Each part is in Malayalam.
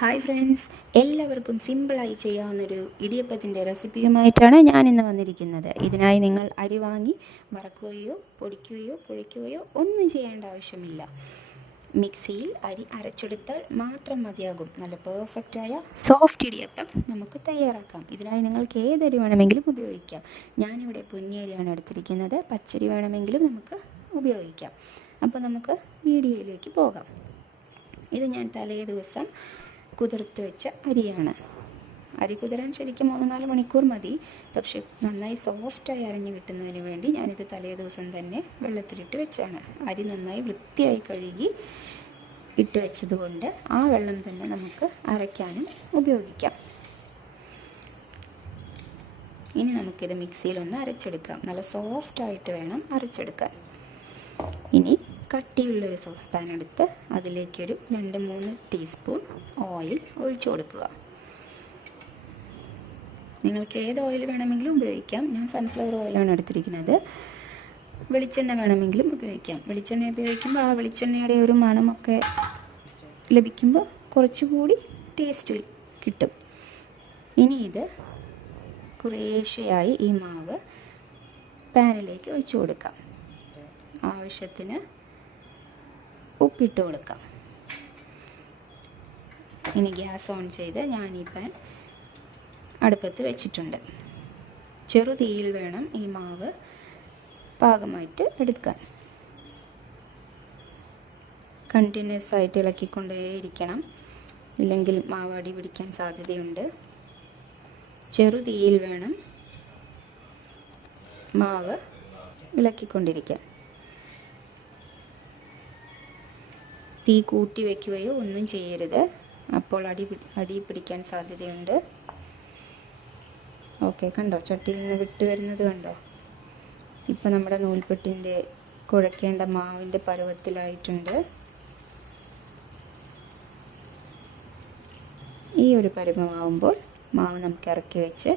ഹായ് ഫ്രണ്ട്സ്, എല്ലാവർക്കും സിമ്പിളായി ചെയ്യാവുന്നൊരു ഇടിയപ്പത്തിൻ്റെ റെസിപ്പിയുമായിട്ടാണ് ഞാനിന്ന് വന്നിരിക്കുന്നത്. ഇതിനായി നിങ്ങൾ അരി വാങ്ങി വറക്കുകയോ പൊടിക്കുകയോ കുഴയ്ക്കുകയോ ഒന്നും ചെയ്യേണ്ട ആവശ്യമില്ല. മിക്സിയിൽ അരി അരച്ചെടുത്താൽ മാത്രം മതിയാകും. നല്ല പെർഫെക്റ്റായ സോഫ്റ്റ് ഇടിയപ്പം നമുക്ക് തയ്യാറാക്കാം. ഇതിനായി നിങ്ങൾക്ക് ഏതരി വേണമെങ്കിലും ഉപയോഗിക്കാം. ഞാനിവിടെ പൊന്നിയരിയാണ് എടുത്തിരിക്കുന്നത്. പച്ചരി വേണമെങ്കിലും നമുക്ക് ഉപയോഗിക്കാം. അപ്പോൾ നമുക്ക് വീഡിയോയിലേക്ക് പോകാം. ഇത് ഞാൻ തലേ ദിവസം കുതിർത്ത് വെച്ച അരിയാണ്. അരി കുതിരാൻ ശരിക്കും 3-4 മണിക്കൂർ മതി. പക്ഷേ നന്നായി സോഫ്റ്റായി അരഞ്ഞു കിട്ടുന്നതിന് വേണ്ടി ഞാനിത് തലേ ദിവസം തന്നെ വെള്ളത്തിലിട്ട് വെച്ചാണ്. അരി നന്നായി വൃത്തിയായി കഴുകി ഇട്ട് വെച്ചതുകൊണ്ട് ആ വെള്ളം തന്നെ നമുക്ക് അരയ്ക്കാനും ഉപയോഗിക്കാം. ഇനി നമുക്കിത് മിക്സിയിലൊന്ന് അരച്ചെടുക്കാം. നല്ല സോഫ്റ്റായിട്ട് വേണം അരച്ചെടുക്കാൻ. ഇനി കട്ടിയുള്ളൊരു സോസ് പാൻ എടുത്ത് അതിലേക്കൊരു 2-3 ടീസ്പൂൺ ഓയിൽ ഒഴിച്ചു കൊടുക്കുക. നിങ്ങൾക്ക് ഏത് ഓയിൽ വേണമെങ്കിലും ഉപയോഗിക്കാം. ഞാൻ സൺഫ്ലവർ ഓയിലാണ് എടുത്തിരിക്കുന്നത്. വെളിച്ചെണ്ണ വേണമെങ്കിലും ഉപയോഗിക്കാം. വെളിച്ചെണ്ണ ഉപയോഗിക്കുമ്പോൾ ആ വെളിച്ചെണ്ണയുടെ ഒരു മണമൊക്കെ ലഭിക്കുമ്പോൾ കുറച്ചുകൂടി ടേസ്റ്റ് കിട്ടും. ഇനി ഇത് കുറേശ്ശെയായി ഈ മാവ് പാനിലേക്ക് ഒഴിച്ചു കൊടുക്കാം. ആവശ്യത്തിന് ഉപ്പിട്ട് കൊടുക്കാം. ഇനി ഗ്യാസ് ഓൺ ചെയ്ത് ഞാൻ ഈ പാൻ അടുപ്പത്ത് വെച്ചിട്ടുണ്ട്. ചെറുതീയിൽ വേണം ഈ മാവ് പാകമായിട്ട് എടുക്കാൻ. കണ്ടിന്യൂസ് ആയിട്ട് ഇളക്കിക്കൊണ്ടേയിരിക്കണം, ഇല്ലെങ്കിൽ മാവ് അടി പിടിക്കാൻ സാധ്യതയുണ്ട്. ചെറുതീയിൽ വേണം മാവ് ഇളക്കിക്കൊണ്ടിരിക്കാൻ. തീ കൂട്ടി വയ്ക്കുകയോ ഒന്നും ചെയ്യരുത്, അപ്പോൾ അടി പിടിക്കാൻ സാധ്യതയുണ്ട്. ഓക്കെ, കണ്ടോ ചട്ടിയിൽ നിന്ന് വിട്ട് വരുന്നത് കണ്ടോ? ഇപ്പോൾ നമ്മുടെ നൂൽപുട്ടിൻ്റെ കുഴക്കേണ്ട മാവിൻ്റെ പരുവത്തിലായിട്ടുണ്ട്. ഈ ഒരു പരുവമാവുമ്പോൾ മാവ് നമുക്ക് ഇറക്കി വെച്ച്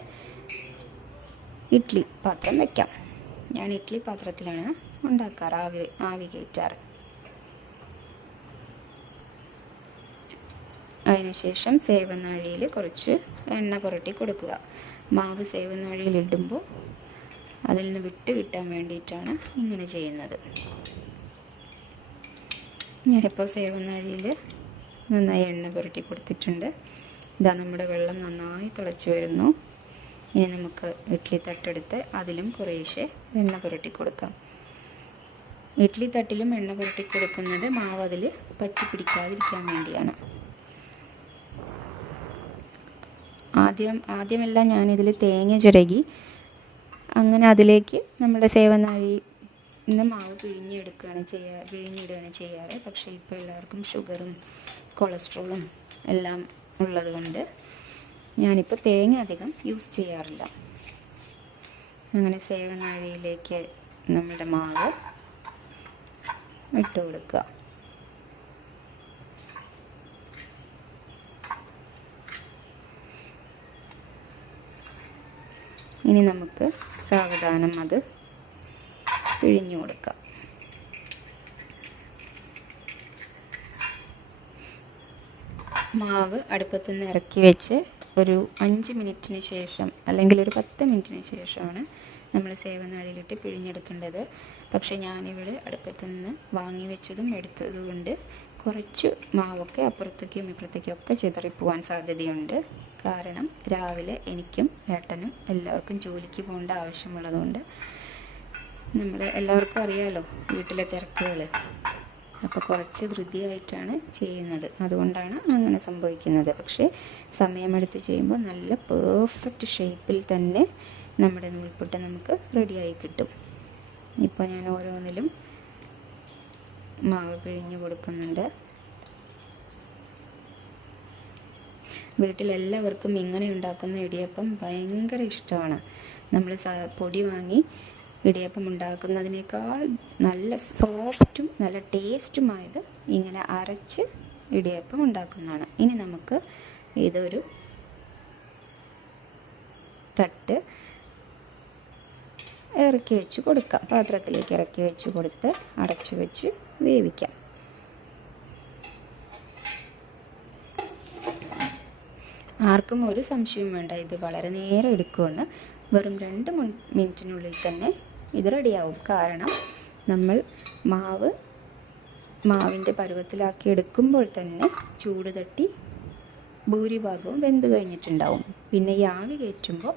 ഇഡ്ഡലി പാത്രം വയ്ക്കാം. ഞാൻ ഇഡ്ഡലി പാത്രത്തിലാണ് ഉണ്ടാക്കാറ്, ആവി കയറ്റാറ്. അതിനുശേഷം സേവനാഴിയിൽ കുറച്ച് എണ്ണ പുരട്ടി കൊടുക്കുക. മാവ് സേവനാഴിയിൽ ഇടുമ്പോൾ അതിൽ നിന്ന് വിട്ട് കിട്ടാൻ വേണ്ടിയിട്ടാണ് ഇങ്ങനെ ചെയ്യുന്നത്. ഞാനിപ്പോൾ സേവനാഴിയിൽ നന്നായി എണ്ണ പുരട്ടി കൊടുത്തിട്ടുണ്ട്. ഇതാ നമ്മുടെ വെള്ളം നന്നായി തിളച്ച് വരുന്നു. ഇനി നമുക്ക് ഇഡ്ഡലി തട്ടെടുത്ത് അതിലും കുറേശ്ശെ എണ്ണ പുരട്ടി കൊടുക്കാം. ഇഡ്ഡലി തട്ടിലും എണ്ണ പുരട്ടി കൊടുക്കുന്നത് മാവ് അതിൽ പറ്റി പിടിക്കാതിരിക്കാൻ വേണ്ടിയാണ്. ആദ്യമെല്ലാം ഞാനിതിൽ തേങ്ങ ചിരകി അങ്ങനെ അതിലേക്ക് നമ്മുടെ സേവനാഴി നിന്ന് മാവ് പിഴിഞ്ഞിടുകയാണ് ചെയ്യാറ്. പക്ഷേ ഇപ്പോൾ എല്ലാവർക്കും ഷുഗറും കൊളസ്ട്രോളും എല്ലാം ഉള്ളത് കൊണ്ട് ഞാനിപ്പോൾ തേങ്ങ അധികം യൂസ് ചെയ്യാറില്ല. അങ്ങനെ സേവനാഴിയിലേക്ക് നമ്മുടെ മാവ് ഇട്ട് കൊടുക്കുക. ഇനി നമുക്ക് സാവധാനം അത് പിഴിഞ്ഞു കൊടുക്കാം. മാവ് അടുപ്പത്തു നിന്ന് ഇറക്കി വെച്ച് ഒരു 5 മിനിറ്റിന് ശേഷം അല്ലെങ്കിൽ ഒരു 10 മിനിറ്റിന് ശേഷമാണ് നമ്മൾ സേവനാഴിയിലിട്ട് പിഴിഞ്ഞെടുക്കേണ്ടത്. പക്ഷേ ഞാനിവിടെ അടുപ്പത്തു നിന്ന് വാങ്ങി വെച്ചതും എടുത്തതുകൊണ്ട് കുറച്ച് മാവൊക്കെ അപ്പുറത്തേക്കും ഇപ്പുറത്തേക്കും ഒക്കെ ചിതറിപ്പോവാൻ സാധ്യതയുണ്ട്. കാരണം രാവിലെ എനിക്കും ഏട്ടനും എല്ലാവർക്കും ജോലിക്ക് പോകേണ്ട ആവശ്യമുള്ളതുകൊണ്ട് നമ്മൾ എല്ലാവർക്കും അറിയാമല്ലോ വീട്ടിലെ തിരക്കുകൾ. അപ്പോൾ കുറച്ച് ധൃതിയായിട്ടാണ് ചെയ്യുന്നത്, അതുകൊണ്ടാണ് അങ്ങനെ സംഭവിക്കുന്നത്. പക്ഷേ സമയമെടുത്ത് ചെയ്യുമ്പോൾ നല്ല പെർഫെക്റ്റ് ഷേപ്പിൽ തന്നെ നമ്മുടെ നൂൽപുട്ട് നമുക്ക് റെഡിയായി കിട്ടും. ഇപ്പോൾ ഞാൻ ഓരോന്നിലും മാവ് പിഴിഞ്ഞു കൊടുക്കുന്നുണ്ട്. വീട്ടിലെല്ലാവർക്കും ഇങ്ങനെ ഉണ്ടാക്കുന്ന ഇടിയപ്പം ഭയങ്കര ഇഷ്ടമാണ്. നമ്മൾ പൊടി വാങ്ങി ഇടിയപ്പം ഉണ്ടാക്കുന്നതിനേക്കാൾ നല്ല സോഫ്റ്റും നല്ല ടേസ്റ്റുമായത് ഇങ്ങനെ അരച്ച് ഇടിയപ്പം ഉണ്ടാക്കുന്നതാണ്. ഇനി നമുക്ക് ഇതൊരു തട്ട് ഇറക്കി വെച്ച് കൊടുക്കാം. പാത്രത്തിലേക്ക് ഇറക്കി വെച്ച് കൊടുത്ത് അടച്ചു വെച്ച് വേവിക്കാം. ആർക്കും ഒരു സംശയവും വേണ്ട ഇത് വളരെ നേരം എടുക്കുമെന്ന്. വെറും 2 മിനിറ്റിനുള്ളിൽ തന്നെ ഇത് റെഡിയാവും. കാരണം നമ്മൾ മാവിൻ്റെ പരുവത്തിലാക്കി എടുക്കുമ്പോൾ തന്നെ ചൂട് തട്ടി ഭൂരിഭാഗവും വെന്ത് കഴിഞ്ഞിട്ടുണ്ടാവും. പിന്നെ ഈ ആവി കയറ്റുമ്പോൾ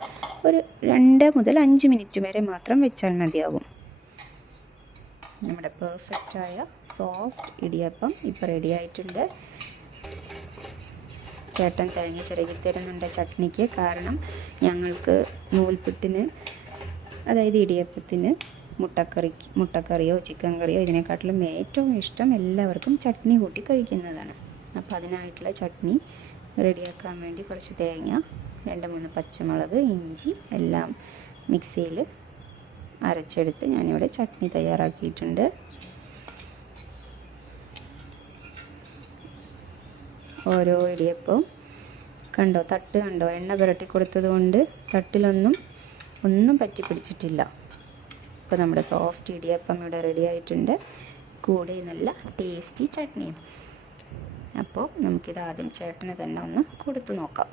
ഒരു 2 മുതൽ 5 മിനിറ്റ് വരെ മാത്രം വെച്ചാൽ മതിയാകും. നമ്മുടെ പെർഫെക്റ്റായ സോഫ്റ്റ് ഇടിയപ്പം ഇപ്പോൾ റെഡി ആയിട്ടുണ്ട്. ചേട്ടൻ തേങ്ങ ചിരകി തരുന്നുണ്ട് ചട്നിക്ക്. കാരണം ഞങ്ങൾക്ക് നൂൽപുട്ടിന്, അതായത് ഇടിയപ്പത്തിന് മുട്ടക്കറിയോ ചിക്കൻ കറിയോ ഇതിനെക്കാട്ടിലും ഏറ്റവും ഇഷ്ടം എല്ലാവർക്കും ചട്നി കൂട്ടി കഴിക്കുന്നതാണ്. അപ്പോൾ അതിനായിട്ടുള്ള ചട്നി റെഡിയാക്കാൻ വേണ്ടി കുറച്ച് തേങ്ങ, 2-3 പച്ചമുളക്, ഇഞ്ചി എല്ലാം മിക്സിയിൽ അരച്ചെടുത്ത് ഞാനിവിടെ ചട്നി തയ്യാറാക്കിയിട്ടുണ്ട്. ഓരോ ഇടിയപ്പവും കണ്ടോ, തട്ട് കണ്ടോ, എണ്ണ പുരട്ടി കൊടുത്തത് കൊണ്ട് തട്ടിലൊന്നും പറ്റി പിടിച്ചിട്ടില്ല. ഇപ്പോൾ നമ്മുടെ സോഫ്റ്റ് ഇടിയപ്പം ഇവിടെ റെഡി ആയിട്ടുണ്ട്. കൂടെ നല്ല ടേസ്റ്റി ചട്നിയും. അപ്പോൾ നമുക്കിത് ആദ്യം ചേട്ടന് തന്നെ ഒന്ന് കൊടുത്തു നോക്കാം.